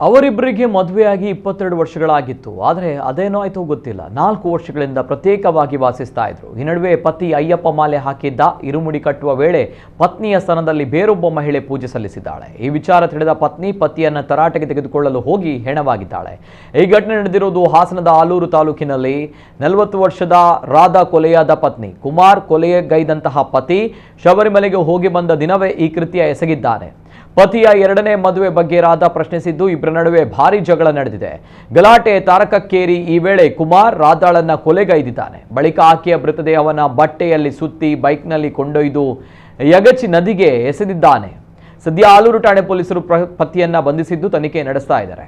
ಅವರಿಬ್ಬರಿಗೆ ಮದುವೆಯಾಗಿ 22 ವರ್ಷಗಳಾಗಿತ್ತು. ಆದರೆ ಅದೇನೋ ಆಯ್ತೋ ಗೊತ್ತಿಲ್ಲ, 4 ವರ್ಷಗಳಿಂದ ಪ್ರತ್ಯೇಕವಾಗಿ ವಾಸಿಸ್ತಾ ಇದ್ರು. ಈ ನಡುವೆ ಪತಿ ಅಯ್ಯಪ್ಪ ಮಾಲೆ ಹಾಕಿದ್ದ. ಇರುಮುಡಿ ಕಟ್ಟುವ ವೇಳೆ ಪತ್ನಿಯ ಸ್ಥಾನದಲ್ಲಿ ಬೇರೊಬ್ಬ ಮಹಿಳೆ ಪೂಜೆ ಸಲ್ಲಿಸಿದ್ದಾಳೆ. ಈ ವಿಚಾರ ತಿಳಿದ ಪತ್ನಿ ಪತಿಯನ್ನ ತರಾಟೆಗೆ ತೆಗೆದುಕೊಳ್ಳಲು ಹೋಗಿ ಹೆಣವಾಗಿದ್ದಾಳೆ. ಈ ಘಟನೆ ನಡೆದಿರುವುದು ಹಾಸನದ ಆಲೂರು ತಾಲೂಕಿನಲ್ಲಿ. 40 ವರ್ಷದ ರಾಧಾ ಕೊಲೆಯಾದ ಪತ್ನಿ, ಕುಮಾರ್ ಕೊಲೆಗೈದಂತಹ ಪತಿ ಶಬರಿಮಲೆಗೆ ಹೋಗಿ ಬಂದ ದಿನವೇ ಈ ಕೃತ್ಯ ಎಸಗಿದ್ದಾನೆ. ಪತಿಯ 2ನೇ ಮದುವೆ ಬಗ್ಗೆ ರಾಧಾ ಪ್ರಶ್ನಿಸಿದ್ದು, ಇಬ್ಬರ ನಡುವೆ ಭಾರೀ ಜಗಳ ನಡೆದಿದೆ. ಗಲಾಟೆ ತಾರಕಕ್ಕೇರಿ ಈ ವೇಳೆ ಕುಮಾರ್ ರಾಧಾಳನ್ನ ಕೊಲೆಗೈದಿದ್ದಾನೆ. ಬಳಿಕ ಆಕೆಯ ಮೃತದೇಹವನ್ನು ಬಟ್ಟೆಯಲ್ಲಿ ಸುತ್ತಿ ಬೈಕ್ನಲ್ಲಿ ಕೊಂಡೊಯ್ದು ಯಗಚಿ ನದಿಗೆ ಎಸೆದಿದ್ದಾನೆ. ಸದ್ಯ ಆಲೂರು ಠಾಣೆ ಪೊಲೀಸರು ಪತಿಯನ್ನ ಬಂಧಿಸಿದ್ದು ತನಿಖೆ ನಡೆಸ್ತಾ ಇದ್ದಾರೆ.